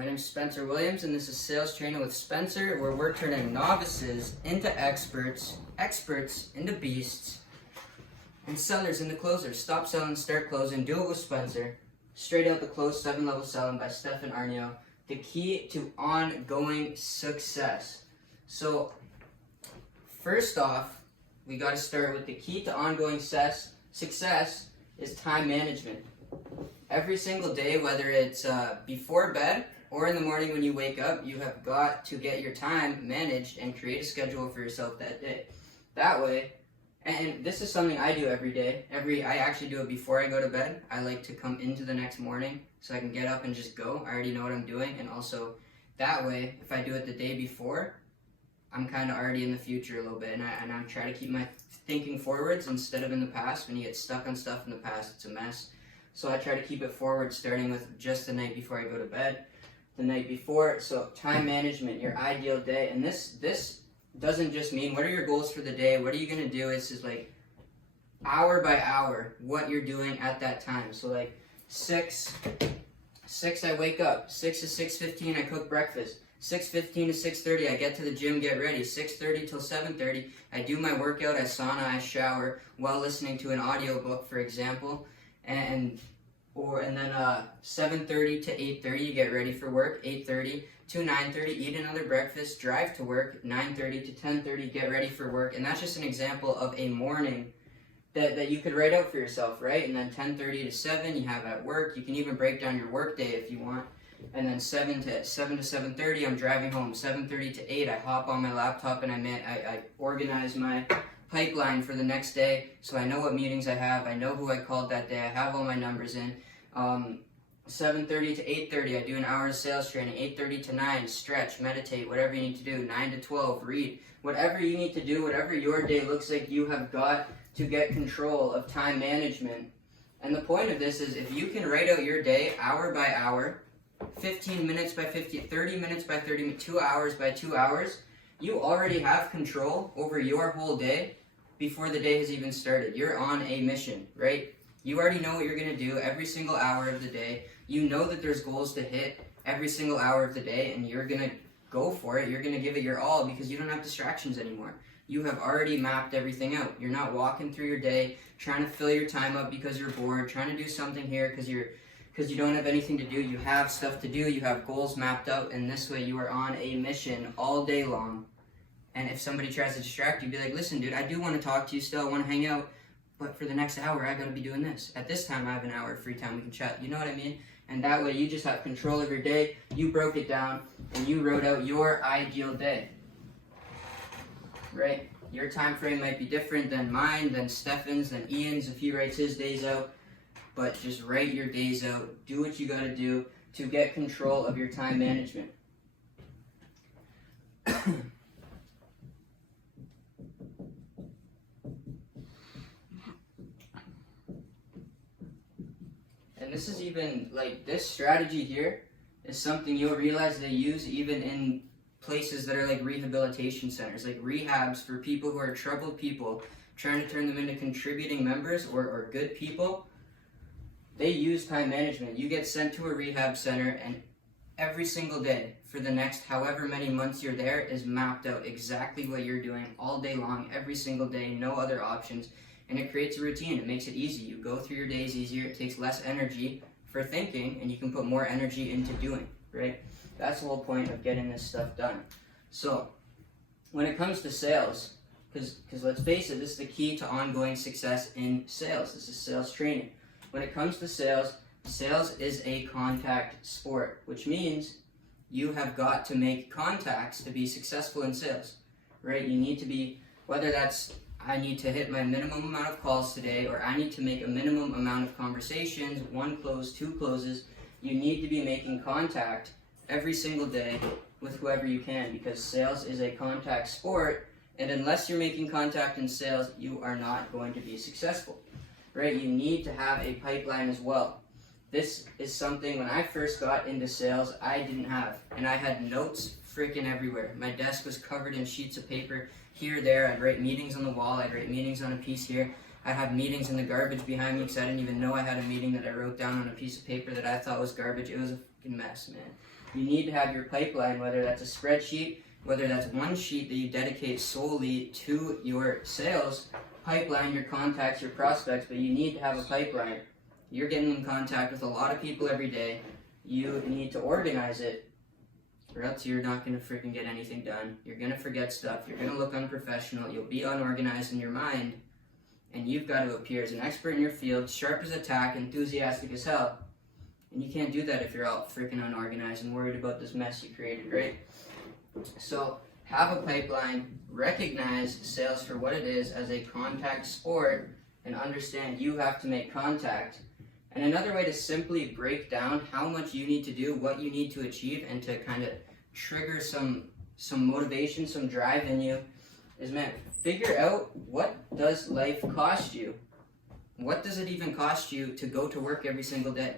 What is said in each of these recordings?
My name is Spencer Williams, and this is Sales Training with Spencer, where we're turning novices into experts, experts into beasts, and sellers into closers. Stop selling, start closing. Do it with Spencer. Straight Out the Close, 7-Level Selling by Stefan Arnio. The key to ongoing success. So, first off, we got to start with the key to ongoing success is time management. Every single day, whether it's before bed or in the morning when you wake up, you have got to get your time managed and create a schedule for yourself that day. That way, and this is something I do every day. I actually do it before I go to bed. I like to come into the next morning so I can get up and just go. I already know what I'm doing, and also that way, if I do it the day before, I'm kind of already in the future a little bit, and I'm trying to keep my thinking forwards instead of in the past. When you get stuck on stuff in the past, it's a mess. So I try to keep it forward, starting with just the night before I go to bed, the night before. So time management, your ideal day, and this doesn't just mean what are your goals for the day, what are you going to do. It's just like hour by hour what you're doing at that time. So like 6 I wake up, 6 to 6:15 I cook breakfast, 6:15 to 6:30 I get to the gym, get ready, 6:30 till 7:30 I do my workout, I sauna, I shower while listening to an audiobook, for example, and then 7:30 to 8:30 you get ready for work, 8:30 to 9:30 eat another breakfast, drive to work, 9:30 to 10:30 get ready for work. And that's just an example of a morning that you could write out for yourself, right? And then 10:30 to 7 you have at work. You can even break down your work day if you want. And then 7 to 7:30 I'm driving home. 7:30 to 8 I hop on my laptop and I organize my pipeline for the next day, so I know what meetings I have, I know who I called that day, I have all my numbers in. 7:30 to 8:30 I do an hour of sales training. 8:30 to 9 stretch, meditate, whatever you need to do. 9 to 12 read. Whatever you need to do, whatever your day looks like, you have got to get control of time management. And the point of this is, if you can write out your day hour by hour, 15 minutes by 15, 30 minutes by 30, 2 hours by 2 hours, you already have control over your whole day before the day has even started. You're on a mission, right? You already know what you're going to do every single hour of the day. You know that there's goals to hit every single hour of the day, and you're going to go for it. You're going to give it your all because you don't have distractions anymore. You have already mapped everything out. You're not walking through your day trying to fill your time up because you're bored, trying to do something here because you don't have anything to do. You have stuff to do. You have goals mapped out, and this way you are on a mission all day long. And if somebody tries to distract you, be like, listen, dude, I do want to talk to you still. I want to hang out. But for the next hour, I got to be doing this. At this time, I have an hour of free time. We can chat. You know what I mean? And that way, you just have control of your day. You broke it down, and you wrote out your ideal day. Right? Your time frame might be different than mine, than Stefan's, than Ian's if he writes his days out. But just write your days out. Do what you got to do to get control of your time management. And this is even, like, this strategy here is something you'll realize they use even in places that are like rehabilitation centers, like rehabs for people who are troubled people, trying to turn them into contributing members or good people. They use time management. You get sent to a rehab center, and every single day for the next however many months you're there is mapped out exactly what you're doing all day long, every single day, no other options. And it creates a routine. It makes it easy. You go through your days easier. It takes less energy for thinking, and you can put more energy into doing, right? That's the whole point of getting this stuff done. So, when it comes to sales, because let's face it, this is the key to ongoing success in sales. This is sales training. When it comes to sales, sales is a contact sport, which means you have got to make contacts to be successful in sales, right? You need to be, whether that's I need to hit my minimum amount of calls today, or I need to make a minimum amount of conversations, 1 close, 2 closes. You need to be making contact every single day with whoever you can, because sales is a contact sport, and unless you're making contact in sales, you are not going to be successful, right? You need to have a pipeline as well. This is something when I first got into sales, I didn't have, and I had notes freaking everywhere. My desk was covered in sheets of paper here, there. I'd write meetings on the wall. I'd write meetings on a piece here. I'd have meetings in the garbage behind me because I didn't even know I had a meeting that I wrote down on a piece of paper that I thought was garbage. It was fucking mess, man. You need to have your pipeline, whether that's a spreadsheet, whether that's one sheet that you dedicate solely to your sales, pipeline, your contacts, your prospects, but you need to have a pipeline. You're getting in contact with a lot of people every day. You need to organize it, or else you're not going to freaking get anything done. You're going to forget stuff. You're going to look unprofessional. You'll be unorganized in your mind, and you've got to appear as an expert in your field, sharp as a tack, enthusiastic as hell. And you can't do that if you're all freaking unorganized and worried about this mess you created, right? So have a pipeline, recognize sales for what it is as a contact sport, and understand you have to make contact. And another way to simply break down how much you need to do, what you need to achieve, and to kind of trigger some motivation, some drive in you, is, man, figure out, what does life cost you? What does it even cost you to go to work every single day?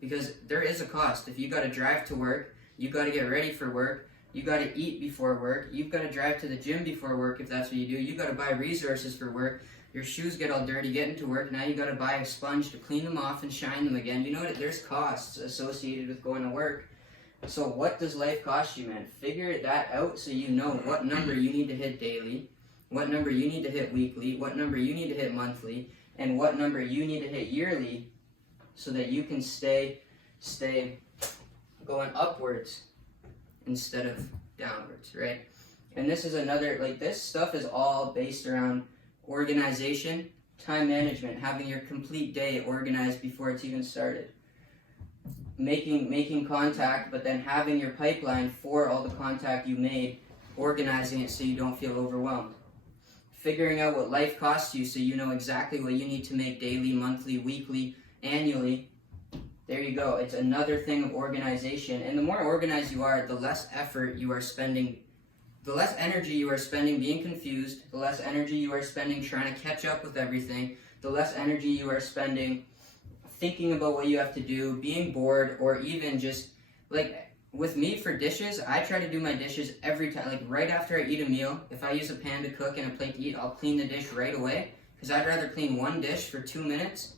Because there is a cost. If you got to drive to work, you got to get ready for work, you got to eat before work, you've got to drive to the gym before work if that's what you do, you got to buy resources for work, your shoes get all dirty getting to work, now you got to buy a sponge to clean them off and shine them again. You know what? There's costs associated with going to work. So what does life cost you, man? Figure that out so you know what number you need to hit daily, what number you need to hit weekly, what number you need to hit monthly, and what number you need to hit yearly, so that you can stay going upwards instead of downwards, right? And this is another, this stuff is all based around organization, time management, having your complete day organized before it's even started. Making contact, but then having your pipeline for all the contact you made, organizing it so you don't feel overwhelmed. Figuring out what life costs you so you know exactly what you need to make daily, monthly, weekly, annually. There you go. It's another thing of organization. And the more organized you are, the less effort you are spending, the less energy you are spending being confused, the less energy you are spending trying to catch up with everything, the less energy you are spending thinking about what you have to do, being bored, or even just, with me for dishes, I try to do my dishes every time, right after I eat a meal. If I use a pan to cook and a plate to eat, I'll clean the dish right away, because I'd rather clean one dish for 2 minutes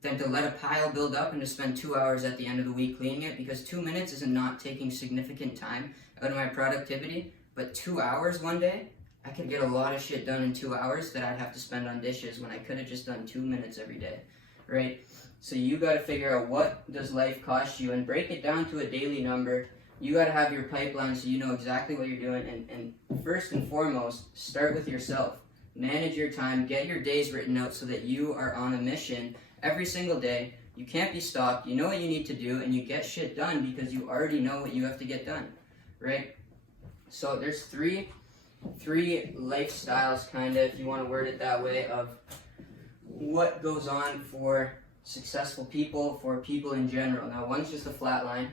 than to let a pile build up and to spend 2 hours at the end of the week cleaning it, because 2 minutes is not taking significant time out of my productivity, but 2 hours one day, I could get a lot of shit done in 2 hours that I'd have to spend on dishes when I could have just done 2 minutes every day, right? So you got to figure out, what does life cost you, and break it down to a daily number. You got to have your pipeline so you know exactly what you're doing, and first and foremost, start with yourself. Manage your time, get your days written out so that you are on a mission every single day. You can't be stopped, you know what you need to do, and you get shit done because you already know what you have to get done, right? So there's three lifestyles, kind of, if you want to word it that way, of what goes on for successful people, for people in general. Now, one's just a flat line.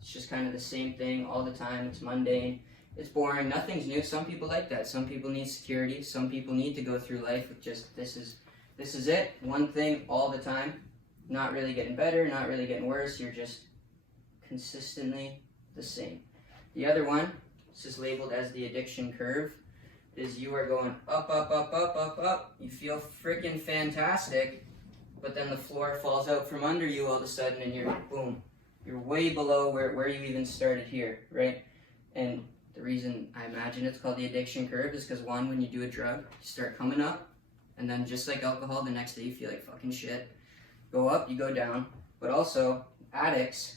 It's just kind of the same thing all the time. It's mundane. It's boring. Nothing's new. Some people like that. Some people need security. Some people need to go through life with just, this is it. One thing all the time. Not really getting better, not really getting worse. You're just consistently the same. The other one, this is labeled as the addiction curve, is you are going up, up, up, up, up, up. You feel freaking fantastic, but then the floor falls out from under you all of a sudden, and you're, boom, you're way below where you even started here, right? And the reason I imagine it's called the addiction curve is because, one, when you do a drug, you start coming up, and then just like alcohol, the next day you feel like fucking shit. Go up, you go down. But also, addicts,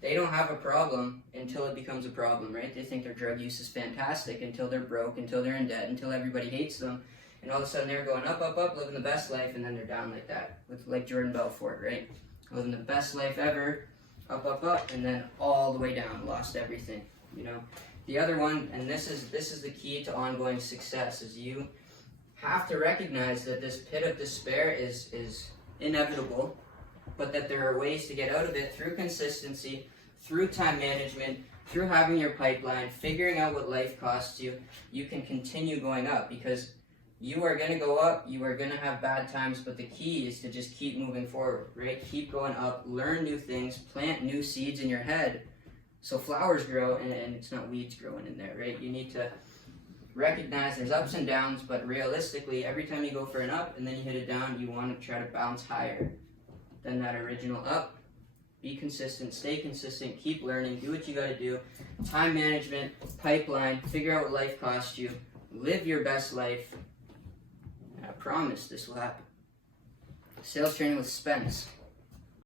they don't have a problem until it becomes a problem, right? They think their drug use is fantastic until they're broke, until they're in debt, until everybody hates them. And all of a sudden they're going up, up, up, living the best life, and then they're down like that, like Jordan Belfort, right? Living the best life ever, up, up, up, and then all the way down, lost everything, you know? The other one, and this is the key to ongoing success, is you have to recognize that this pit of despair is inevitable, but that there are ways to get out of it through consistency, through time management, through having your pipeline, figuring out what life costs you. You can continue going up, because you are going to go up, you are going to have bad times, but the key is to just keep moving forward, right? Keep going up, learn new things, plant new seeds in your head so flowers grow, and it's not weeds growing in there, right? You need to recognize there's ups and downs, but realistically, every time you go for an up and then you hit a down, you want to try to bounce higher than that original up, Be consistent, stay consistent, keep learning, do what you gotta do. Time management, pipeline, figure out what life costs you, live your best life. And I promise this will happen. Sales training with Spence.